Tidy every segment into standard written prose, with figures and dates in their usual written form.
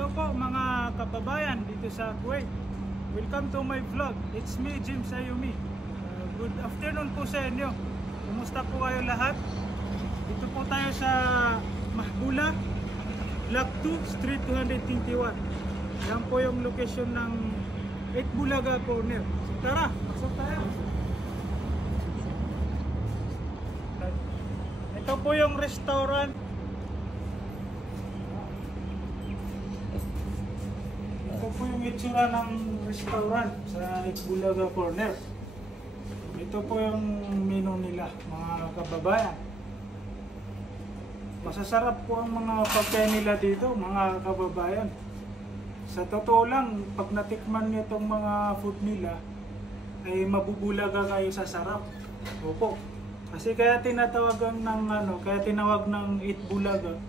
Hello po mga kababayan dito sa Kuwait. Welcome to my vlog. It's me, Jim Sayumi. Good afternoon po sa inyo. Kumusta po kayo lahat? Dito po tayo sa Mahbula, Block 2, Street 221. Yan po yung location ng 8 Bulaga Corner. So tara, pasok tayo. Ito po yung restaurant. Ito po yung itsura ng restaurant sa 8 Bulaga Corner. Ito po yung menu nila, mga kababayan. Masasarap po ang mga pagkain nila dito, mga kababayan. Sa totoo lang, pag natikman niyo itong mga food nila, ay mabubulaga kayo sa sarap. Opo. Kasi kaya tinatawagan ng kaya tinawag ng 8 Bulaga.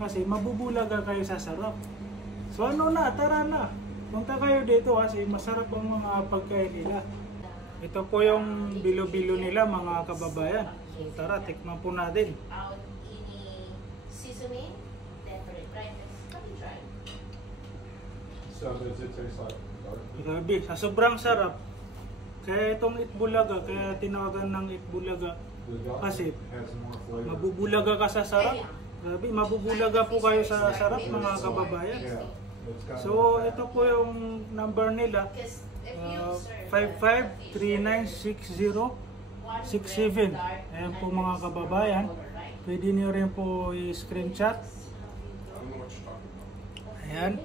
Kasi mabubulaga kayo sa sarap. So tara na. Punta kayo dito kasi masarap ang mga pagkain nila. Ito po yung bilo-bilo nila, mga kababayan. So tara, tikman po natin. So does it taste like dark? Grabe, sa sobrang sarap. Kaya itong 8 Bulaga, kaya tinawagan ng 8 Bulaga. Kasi mabubulaga ka sa sarap. Grabe, mabubulaga po kayo sa sarap, mga kababayan. So ito po yung number nila, 55396067. Ayan po mga kababayan. Pwede niyo rin po i-screenshot. Ayan.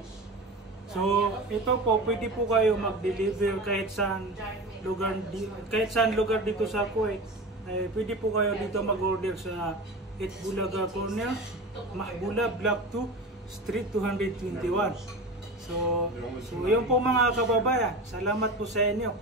So ito po, pwede po kayo mag-deliver kahit saan lugar dito sa Kuwait. Pwede po kayo dito mag-order sa 8 Bulaga Corner, Mahbula, Block 2, Street 221. So yun po mga kababayan. Salamat po sa inyo.